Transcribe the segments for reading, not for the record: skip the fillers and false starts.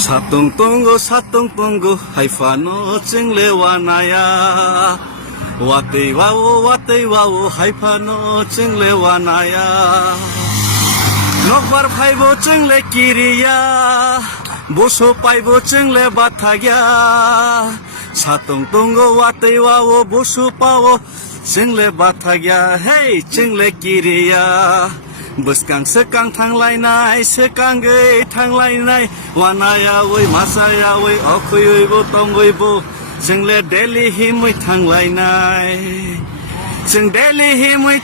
Satong tunggu haifano cing lewanaya Watei wawo haifano cing lewanaya Nokbar phaibo cing le kiriya Boso paibo cing le bathagya Satong tunggu watei wawo boso pawo cing le bathagya Hey cing le kiriya Buskang sekang tanglainai sekang gei tanglainai wanaya woi masaya woi okhui woi bo tong woi bo jingle Delhi himui tanglainai jing Delhi himui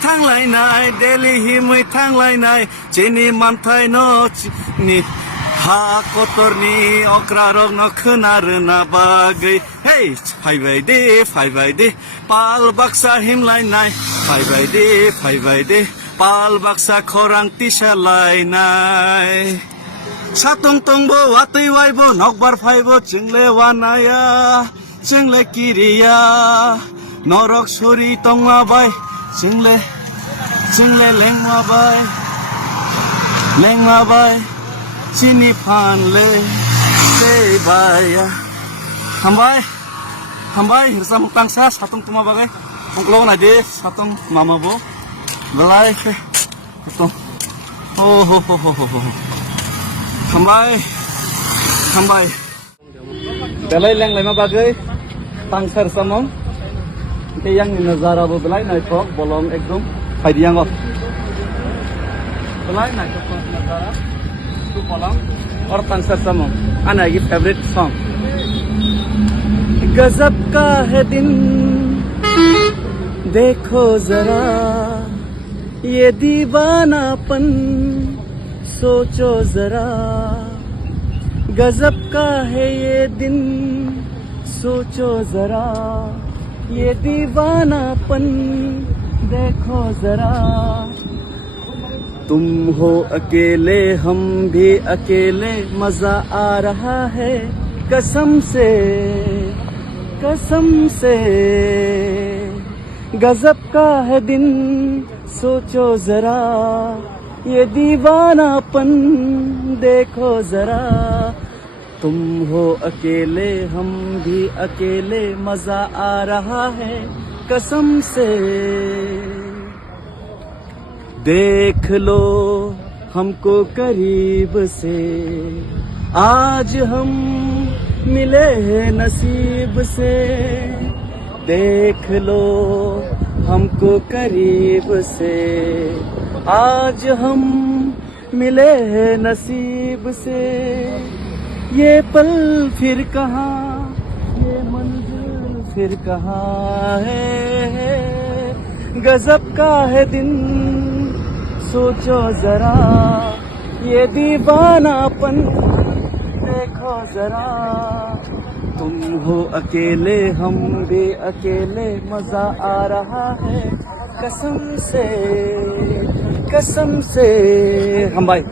tanglainai chini manthai no ni ha kotorni okrarok no khunarna bagai hey phai bai de pal baksa himlainai phai bai de Pal baksa khorang tisalai nai Satong tongbo watei waibo nokbar phaibo chingle wanaya chingle kiriya Norok suri tongma bai chingle lengma bai chini phan le se baya hambai hirsa muktang sa satong tuma bagai ongklong na de satong mama bo Belai ke, itu, sampai. Belai leng lima bagai, tangsar samong. Itu yang nazara bu belai naik kok, bolong ekdom, faidiang kok. Belai naik kok nazara, tu bolong, or tangsar samong. Anak lagi favorite song. गजब का है दिन देखो जरा ये दीवानापन सोचो जरा गजब का है ये दिन सोचो जरा ये दीवानापन देखो जरा तुम हो अकेले हम भी अकेले मजा आ रहा है कसम से गजब का है दिन सोचो जरा ये दीवानापन देखो जरा तुम हो अकेले हम भी अकेले मजा आ रहा है कसम से देख लो हमको करीब से आज हम मिले हैं नसीब से देख लो हमको करीब से आज हम मिले हैं नसीब से ये पल फिर कहाँ ये मंजिल फिर कहाँ है गजब का है दिन सोचो जरा ये दीवानापन देखो जरा तुम हो अकेले हम भी अकेले मजा आ रहा है कसम से हम भाई